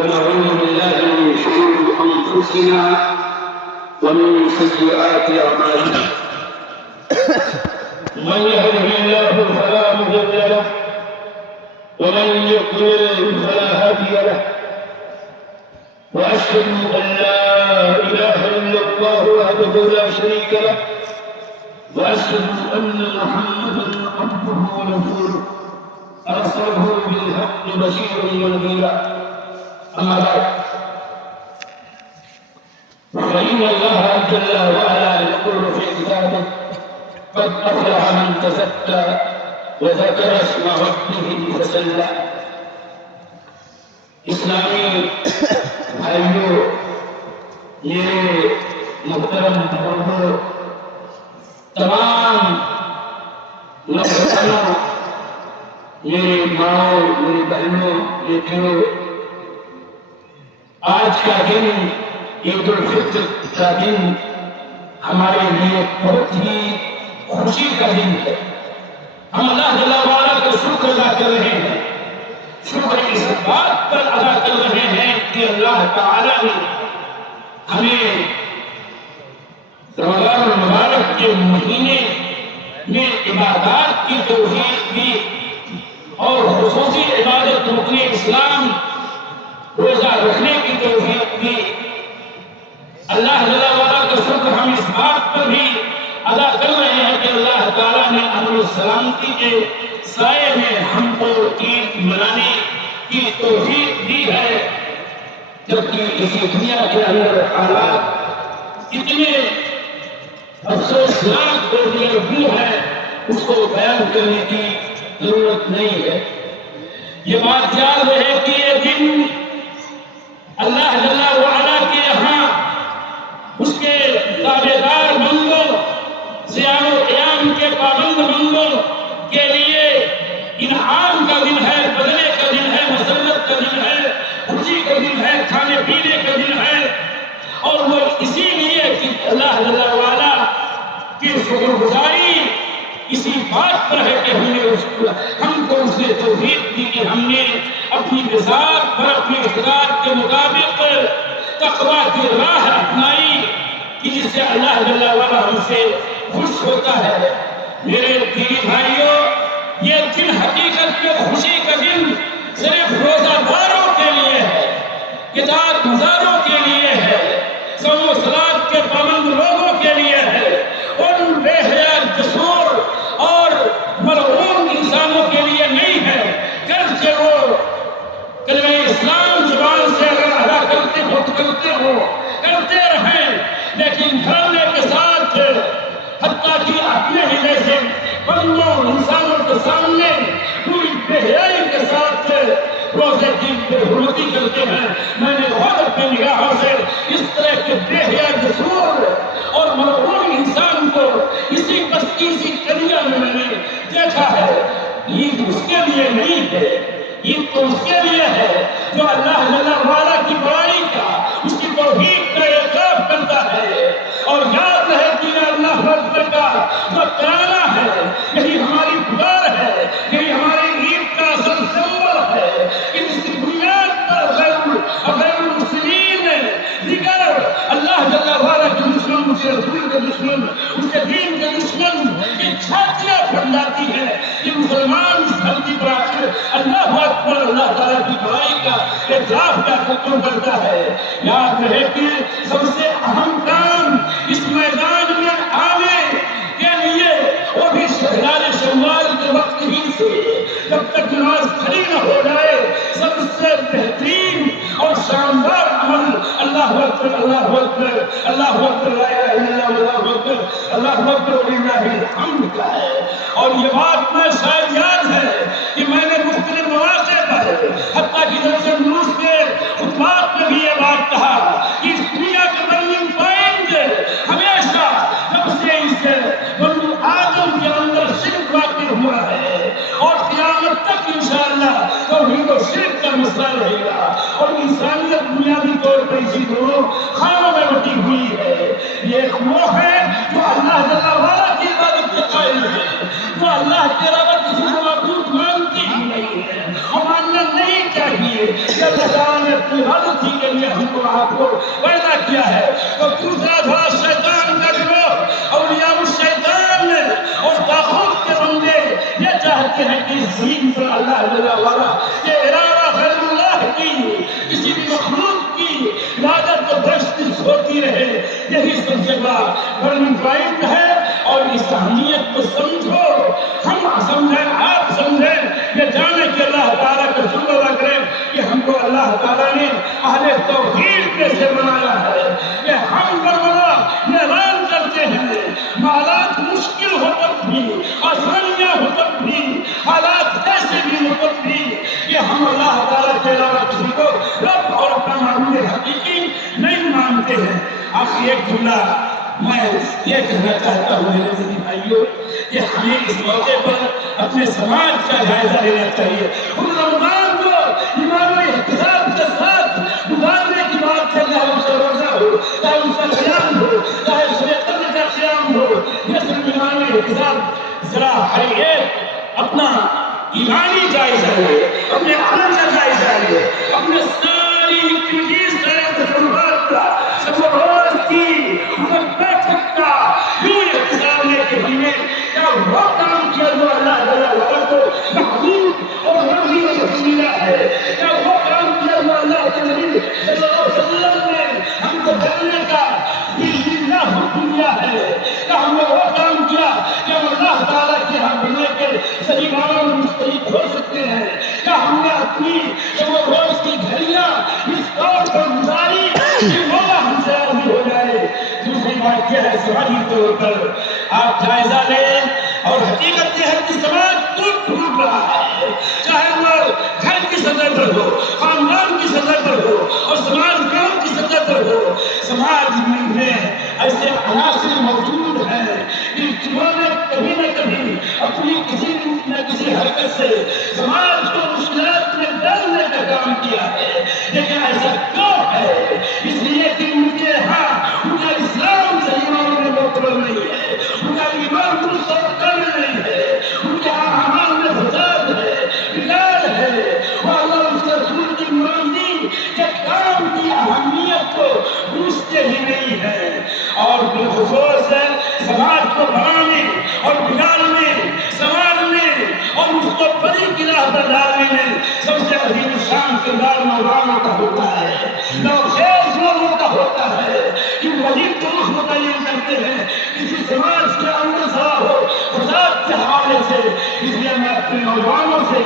ونعوذ بالله من شرور أنفسنا ومن سيئات أعمالنا من يهده الله فلا مضل له ومن يضلل فلا هادي له وأشهد أن لا إله إلا الله وحده لا شريك له وأشهد أن محمدا عبده ورسوله أرسله بالحق بشيرا ونذيرا أما بعد فإن الله جل وعلا يقول في كتابه قد أفلح من تزكى وذكر اسم ربه فصلى. اسلامی بھائیوں، یہ محترم بزرگوں، تمام نوجوانوں، میری ماں، میری بہنوں، بیٹیوں، آج کا دن عید الفطر کا دن ہمارے لیے بہت ہی خوشی کا دن ہے. ہم اللہ جل وعلا کا شکر ادا کر رہے ہیں. شکر اس بات پر ادا کر رہے ہیں کہ اللہ تعالی نے ہمیں رمضان المبارک کے مہینے میں عبادات کی توفیق دی اور خصوصی عبادت رکن اسلام روزہ رکھنے کی توفیق دی. اللہ جل وعلا کا شکر ہم اس بات پر بھی ادا کر رہے ہیں کہ اللہ تعالیٰ نے امن و سلامتی کے سائے میں ہم کو عید منانے کی توفیق دی ہے، جبکہ اسی دنیا کے اندر حالات اتنے افسوسناک اور بھی ہے، اس کو بیان کرنے کی ضرورت نہیں ہے. یہ بات یاد رہے کہ یہ دن اللہ جل وعلا کے یہاں اس کے تابعدار بندوں، صیام و قیام کے پابند بندوں کے لیے انعام کا دن ہے، بدلے کا دن ہے، مسرت کا دن ہے، خوشی کا دن ہے، کھانے پینے کا دن ہے. اور وہ اسی لیے کہ اللہ جل وعلا کی شکر گزاری اسی بات پر ہے کہ ہم کو اس نے توفیق دی کہ ہم نے اپنی ذات پر اپنی اقتدار کے مطابق تقویٰ کی راہ اپنائی کہ جس سے اللہ جل وعلا ہم سے خوش ہوتا ہے. میرے دینی بھائیوں، یہ دن حقیقت میں خوشی کا دن صرف روزہ داروں کے لیے ہے، کتاب گزاروں کے لیے ہے، صوم و صلات کے پابند لوگوں کے لیے ہے، ان بے حیا جسور اور ملعون انسانوں کے لیے نہیں ہے. گرچہ وہ کلمہ اسلام زبان سے اگر ادا کرتے کرتے رہیں، لیکن دھرنے کے ساتھ حتیٰ کہ اپنے ہی جیسے بندوں انسانوں کے سامنے پوری بے حیائی کے ساتھ روزے کی بے حرمتی کرتے ہیں. میں نے بہت اپنی نگاہوں سے اس طرح کے بے حیا جسور اور ملعون انسان کو اسی بستی سی کنیا میں نے دیکھا ہے. عید اس کے لیے نہیں ہے، عید تو اس کے لیے ہے جو اللہ جل وعلا کی بڑائی کا، اس کی توحید کا اعتراف کرتا ہے. اور یاد رہے کہ اللہ اکبر کا جو ترانہ ہے، یہی ہماری پکار ہے، یہی ہماری عید کا اصل سمبل ہے کہ اس کی بنیاد پر غیر المسلمین دیگر اللہ جل وعلا کے دشمن، اس کے رسول کے دشمن، اس کے دین کے دشمن کی چھاتیاں پھٹ جاتی ہیں. یہ مسلمان اس دھرتی پر آ کر اللہ اکبر، اللہ تعالیٰ کی بڑائی کا اعتراف کرتا ہے. یاد رہے کہ سب سے اہم کام اس میدان میں آنے کے لیے وہ بھی شہریار شوال کے وقت ہی سے جب تک نماز کھڑی نہ ہو جائے، سب سے بہترین اور شاندار عمل اللہ اکبر، اللہ اکبر، اللہ اکبر، لا الہ الا اللہ، اللہ اکبر، اللہ اکبر وللہ الحمد کا ہے. اور یہ بات میں شاید یاد ہے کہ میں نے مختلف مواقع پر حتیٰ کہ جلسہ نوش کے خطبات میں بھی یہ بات کہا کہ اس دنیا کے برننگ پوائنٹ ہمیشہ جب سے اس بنو آدم کے اندر شرک واقع ہوا ہے اور قیامت تک انشاءاللہ توحید و شرک کا مسئلہ رہے گا. اور انسانیت بنیادی طور پر اسی دونوں خانوں میں بٹی ہوئی ہے. یہ وہ ہے جو اللہ جل وعلا کی عبادت کے قائل ہے، جو اللہ کے علاوہ کسی کو معبود مانتی ہی نہیں ہے اور ماننا نہیں چاہیے. کہ اللہ تعالیٰ نے اپنی عبادتی کے لیے ہم کو آپ کو پیدا کیا ہے. اور دوسرا تھا شیطان کا گروہ، اولیاء الشیطان اور طاغوت کے بندے یہ چاہتے ہیں کہ اس زمین پر اللہ جل وعلا کے ارادہ غیر اللہ کی، کسی بھی مخلوق کی عبادت و پرستش ہوتی رہے. یہی سب سے بڑا برننگ پوائنٹ ہے. اور اس اہمیت کو سمجھو، ہم سمجھیں، آپ سمجھیں، یہ جانے کہ اللہ تعالیٰ کا شکر ادا کریں کہ ہم کو اللہ تعالیٰ نے اہل توحید میں سے بنایا ہے. کہ ہم برملا یہ اعلان کرتے ہیں، حالات مشکل ہو تب بھی، آسانیاں ہو تب بھی، حالات کیسے بھی ہو تب بھی، کہ ہم اللہ تعالیٰ کے علاوہ کسی کو رب اور اپنا معبود حقیقی نہیں مانتے ہیں. آخری ایک جملہ میں یہ کہنا چاہتا ہوں میرے دینی بھائیوں کہ ہمیں اس موقع پر اپنے سماج کا جائزہ لینا چاہیے. ہم رمضان کو ایمان و احتساب کے ساتھ گزارنے کی بات کر رہے ہیں. اس کا روزہ ہو، چاہے اس کا قیام ہو، چاہے اس میں قدر کا قیام ہو، یہ صرف ایمان و احتساب. ذرا ہر ایک اپنا ایمانی جائزہ لے، اپنے عمل کا جائزہ لے، اپنے ساری تنظیم تجربات کا، سب روز کی بیٹھک کا یوں احتساب لے کے ہمیں کیا وہ کام کیا جو اللہ تعالیٰ کو محبوب اور مرضی و پسندیدہ ہے. کیا وہ کام کیا جو اللہ کے نبی صلی اللہ علیہ وسلم نے ہم کو کرنے کا باللہ حکم دیا ہے. کیا ہم نے وہ کام کیا کہ ہم اللہ تعالیٰ کے یہاں بننے کے صحیح معنوں میں مستحق ہو سکتے ہیں. کیا ہم نے اپنی شب و روز کی گھڑیاں اس طور پر گزاری کہ مولا ہم سے راضی ہو جائے. دوسری بات یہ ہے سماجی طور پر آپ جائزہ لیں اور حقیقت یہ ہے کہ سماج ٹوٹ رہا ہے. چاہے وہ گھر کی سطح پر ہو، خاندان کی سطح پر ہو اور سماج گاؤں کی سطح پر ہو. سماج میں ایسے عناصر موجود ہیں کہ جنہوں نے کبھی نہ کبھی اپنی کسی نہ کسی حرکت سے سماج کو مشکلات میں ڈالنے کا کام کیا ہے. لیکن ایسا کیوں ہے؟ اس لیے کہ ان کے ہاں ان کا اسلام صحیح معنوں میں معتبر نہیں ہے، ان کا ایمان درست اور کامل نہیں ہے، ان کے اعمال میں فساد ہے، بگاڑ ہے. اور اللہ اس کے رسول کی مرضی کے کام کی اہمیت کو بوجھتے ہی نہیں ہے. اور بالخصوص سماج کو بنانے اور بگاڑنے، سنوارنے اور اس کو بدی کی راہ پر ڈالنے میں سب سے عظیم شان کردار نوجوانوں کا ہوتا ہے، نوخیز لوگوں کا ہوتا ہے کہ وہی طرق متعین کرتے ہیں کسی سماج کے اندر سوا ہو فساد کے حوالے سے. اس لیے میں اپنے نوجوانوں سے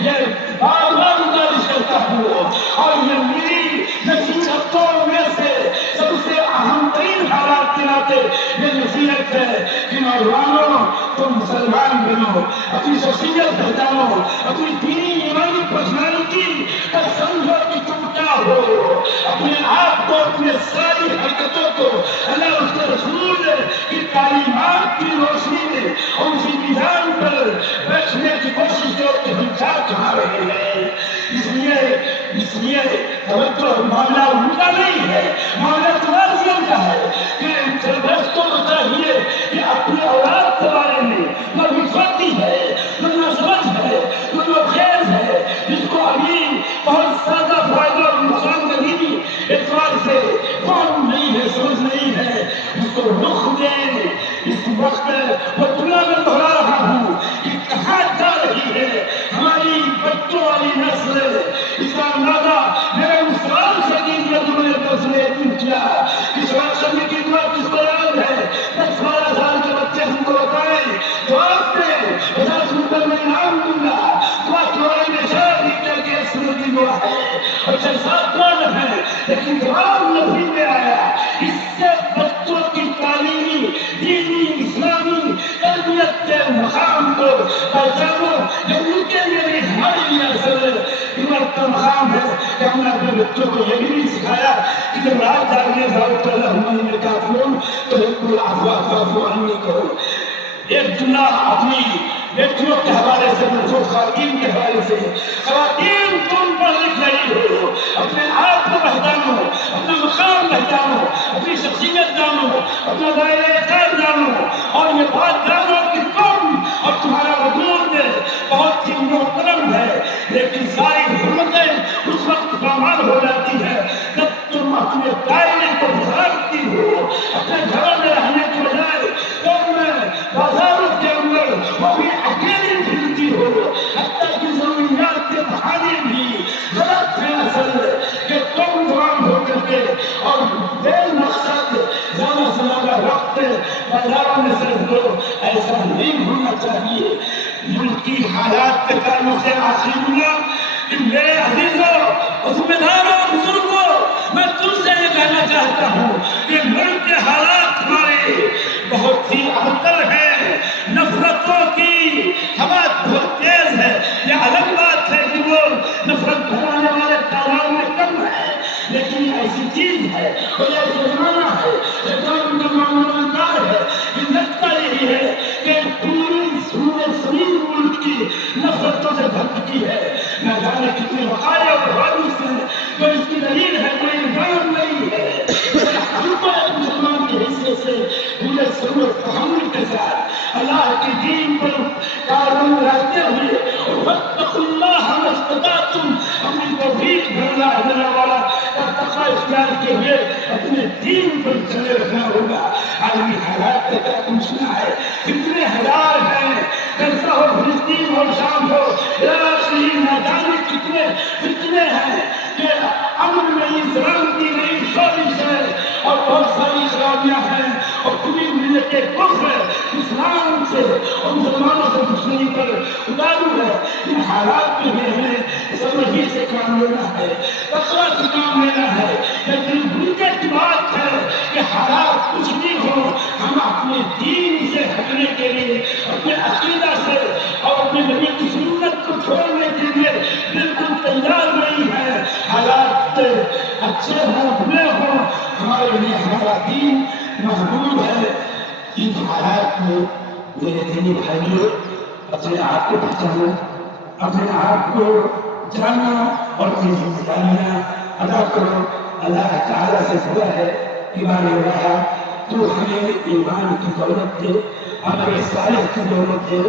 یہ بار بار گزارش کرتا ہوں اور یہ میری نصیحتوں میں سے سب سے اہم ترین حالات کے ناطے یہ نصیحت ہے کہ نوجوانوں تم مسلمان بنو، اپنی شخصیت پہچانو، اپنی دینی ایمانی پرسنالٹی کا سمجھو کہ تم کیا ہو. اپنے آپ کو، اپنے ساری حرکتوں کو اللہ اس کے رسول کی تعلیمات کی روشنی میں اور اسی میزان پر بیٹھنے کی کوشش کرو کہ ہم کیا کہا رہے ہیں. اس لیے توجہ معاملہ ان کا نہیں ہے، معاملہ تمہاروں کا ہے کہ سرپرستوں کو چاہیے کہ اپنی اولاد کے بارے میں جو وفاقی ہے، جو ناسمجھ ہے، جو نوخیز ہے، جس کو ابھی بہت زیادہ فائدہ اور نقصان دہی اعتبار سے فہم نہیں ہے، سمجھ نہیں ہے، اس کو رخ دیں. اس وقت وہ دنیا میں دہرا رہا ہوں کہ کہاں جا رہی ہے ہماری بچوں والی نسل. اس کا اندازہ میرے مسلمان شدید میں تمہیں درس نے کیا. اس وقت کرنے کی دعا کس کو یاد ہے؟ 10-12 سال کے بچے ہم کو بتائیں، جواب دیں، 50 روپے میں انعام دوں گا. دعا چورائی میں شادی کر کے سن کی دعا ہے اور 6-7 کون ہے لیکن جواب نہیں میں آیا. اس سے بچوں کی تعلیمی، دینی، اسلامی تربیت کے مقام کو پہچانو. جو ان کے لیے بھی ہمارے لیے اصل عبرت کا مقام ہے کہ ہم نے اپنے بچوں کو یہ بھی نہیں سکھایا کہ جب رات جاگنے جاؤ تو اللہم کافرون تو بالکل عفو عنی کرو. ایک جملہ اپنی بیٹیوں کے حوالے سے، خواتین کے حوالے سے. خواتین تم پڑھ لکھ رہی ہو، اپنے آپ کو پہچانو، اپنا مقام پہچانو، اپنی شخصیت جانو، اپنا دائرہ کار جانو اور یہ بات جانو کہ تم اور تمہارا وجود بہت ہی محترم ہے. لیکن ساری حرمتیں اس وقت ہزاروں میں سے دو، ایسا نہیں ہونا چاہیے۔ ملک کی حالات کے تعلق سے آخری دنیا کہ میرے عزیزوں، ذمہ داروں، بزرگوں، میں تم سے یہ کہنا چاہتا ہوں کہ ملک کے حالات ہمارے بہت ہی ابتر ہیں، نفرتوں کی ہوا بہت تیز ہے۔ یہ الگ بات ہے کہ وہ نفرت پھیلانے والے تعداد میں کم ہے، لیکن ایسی چیز ہے اور ایسا زمانہ ہے، یہ کام کا معاملہ ہے کہ نقطہ یہی ہے کہ پوری زمین ملک کی نفرتوں سے بھر چکی ہے۔ نہ جانے کتنے وقائع اور حوادث ہیں، کوئی اس کی دلیل ہے، کوئی الزام نہیں ہے۔ مسلمان کے حصے سے پورے سرور تحمل کے ساتھ اللہ کے دین پر کارروائی رہتے ہوئے واتقوا اللہ ما استطعتم، اپنی توفیق بھرنا دینے والا کا تقوی اختیار کے ہوئے اپنے دین پر چلے رہنا ہوگا۔ عالمی حالات کا کیا تم سنا ہے؟ کتنے ہزار ہیں، غزہ ہو، فلسطین ہو، شام ہو، عراق ہی نہ جانے کتنے ہیں کہ امن نہیں، سلامتی نہیں، شورش ہے اور بہت ساری خرابیاں ہیں اور پوری ملت کفر اسلام سے اور مسلمانوں سے دشمنی پر اتارو ہے۔ ان حالات میں بھی ہمیں سمجھی سے کام لینا ہے، تقوی سے کام لینا ہے۔ لیکن حقیقت کی بات ہے کہ حالات کچھ بھی ہو، ہم اپنے دین سے ہٹنے کے لیے، اپنے عقیدہ سے اور اپنے نبی کی سنت کو چھوڑنے کے لیے بالکل تیار نہیں ہے۔ حالات اچھے ہوں، برے ہوں، ہمارے لیے ہمارا دین محبوب ہے۔ ان حالات میں میرے دینی بھائیوں، اپنے آپ کو پہچانا، اپنے آپ کو جانا اور اپنی ذمہ داریاں ادا کرو۔ اللہ تعالیٰ سے دعا ہے، ایمان اللہ تو ہمیں ایمان کی دولت دے، ہمیں صالح کی دولت دے۔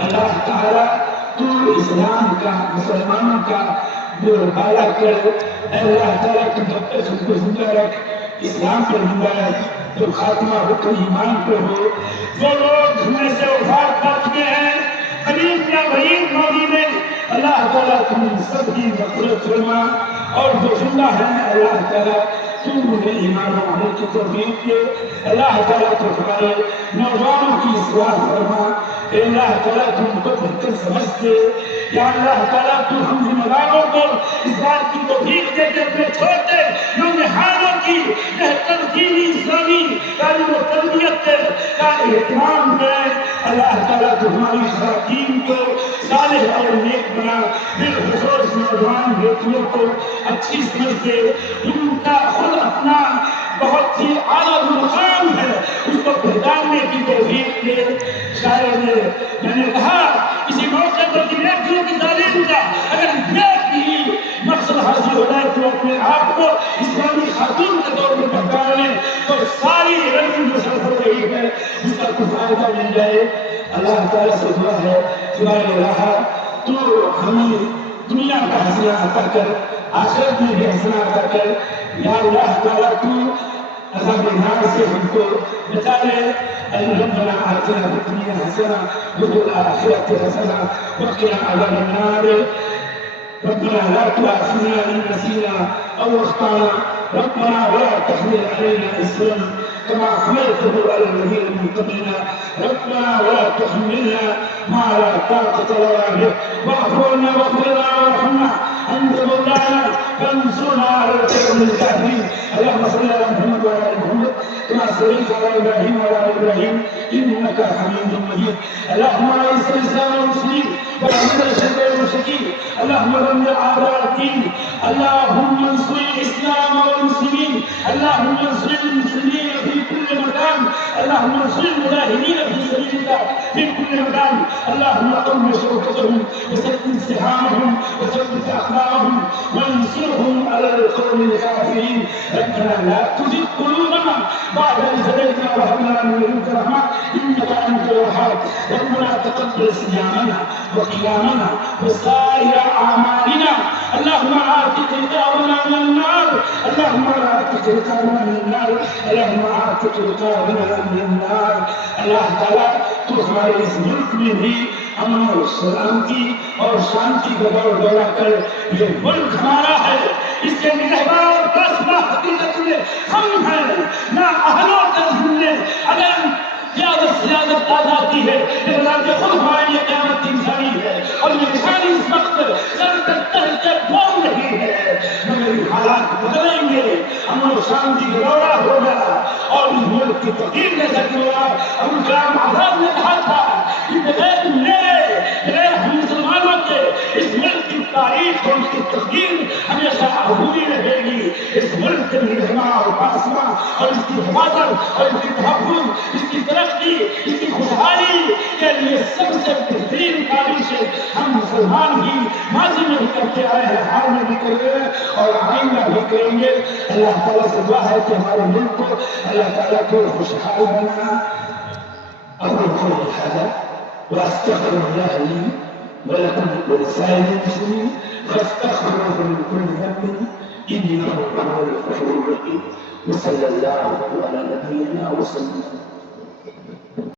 اللہ تعالیٰ تو اسلام کا، مسلمانوں کا جو بالا کر، اللہ تعالیٰ تو جب تک ہم کو زندہ رکھ، اسلام پر زندہ رکھ، تو خاتمہ ہو تو ایمان پر ہو۔ جو لوگ ہمیں سے وفات پا چکے ہیں، قریب یا بعید ماضی میں، اللہ تعالیٰ تم سب کی مغفرت فرما، اور جو زندہ ہیں اللہ تعالیٰ تو انہیں ایمان و عمل کی توفیق دے۔ اللہ تعالیٰ تو ہمارے نوجوانوں کی اصلاح فرما، اے اللہ تعالیٰ تو ان کو بہتر سمجھ دے۔ یا اللہ تعالیٰ تو ہم ذمہ داروں کو اس بات کی توفیق دے کے اپنے چھوٹے نونہالوں کی بہتر دینی اسلامی تعلیم و تربیت کا اہتمام کرے۔ اللہ تعالیٰ تو ہماری خواتین کو صالح اور نیک بنا، بالخصوص نوجوان بیٹیوں کو اچھی سمجھ دے، ان کا خود اپنا بہت ہی اعلیٰ مقام ہے، اس کو پہچاننے کی توفیق دے۔ شاید میں نے کہا اسی موقع پر کہ بیٹیوں کی تعلیم کا اگر یہ بھی مقصد حاصل ہو جائے تو اپنے آپ کو اسلامی خاتون کے طور پر پہچانے تو ساری رنگ جو سر ہو رہی ہے اس کا کچھ فائدہ مل جائے۔ اللہ تعالیٰ سے دعا ہے کہ اللہ تو ہمیں دنیا کا حسنہ عطا کر، آخرت میں بھی حسنہ عطا کر۔ یا اللہ تعالیٰ تو عذاب نار سے ہم کو بچا لے۔ ربنا آتنا في الدنيا حسنة وفي الآخرة حسنة وقنا عذاب النار۔ ربنا لا تؤاخذنا إن نسينا أو أخطأنا، ربنا ولا تحمل علينا إصرا كما حملته على الذين من قبلنا، ربنا ولا تحملنا ما لا طاقة لنا به، واعف عنا واغفر لنا وارحمنا، أنت مولانا فانصرنا على القوم الكافرين۔ اللهم صل على محمد وعلى آل محمد كما صليت على إبراهيم وعلى آل إبراهيم إنك حميد مجيد۔ اللهم أعز الإسلام والمسلمين وأذل الشرك والمشركين، اللهم دمر أعداء الدين، اللهم انصر الإسلام والمسلمين، اللهم انصر المسلمين في كل مكان، اللهم انصر المجاهدين في سبيل الله في كل مكان، اللهم قم شوكتهم وسدد سهامهم وثبت أقدامهم وانصرهم على القوم الكافرين۔ ربنا لا تزغ قلوبنا بعد إذ هديتنا وهب لنا من لدنك رحمة إنك أنت الوهاب، ربنا تقبل صيامنا وقيامنا وسائر أعمالنا، اللهم آتك رقابنا من النار، اللهم آتك رقابنا من النار، اللهم آتك رقابنا من النار۔ اللہ تعالیٰ تو ہمارے اس ملک میں بھی امن اور سلامتی اور شانتی کا دور دورہ کر، یہ ملک ہمارا ہے، اس کے نگہبان اور پاسباں حقیقت میں ہم ہیں، نہ اہلوں کا ذمہ اگر قیامت آ جاتی ہے، یہ بتاتے خود ہمارے لیے قیامت کی نشانی ہے، اور یہ نشانی اس وقت سر تک کے بول رہی ہے، مگر حالات بدلیں گے، امن و شانتی کا دورہ ہوگا، اور اس ملک کی تقدیر نے سکتا ابو کلام آزاد نے کہا تھا کہ بغیر میرے بغیر ہم مسلمانوں کے اس ملک کی تاریخ اور اس کی تقدیر ہمیشہ ادھوری رہے گی. اس ملک کے رہنا اور پاسنا اور اس کی حفاظت اور اس کی تحفظ، اس کی ترقی، اس کی خوشحالی کے لیے سب سے بہترین کاوش ہم مسلمان بھی ماضی میں بھی کرتے آئے ہیں، حال میں بھی کر رہے ہیں اور آئندہ بھی کریں گے. اللہ تعالیٰ سے دعا ہے کہ ہمارے ملک کو اللہ تعالیٰ کو خوشحال بنا. أقول قولي هذا وأستغفر الله لي ولكم ولسائر المسلمين فاستغفروه من كل ذنب إنه هو الغفور الرحيم. وصلى الله على نبينا وسلم.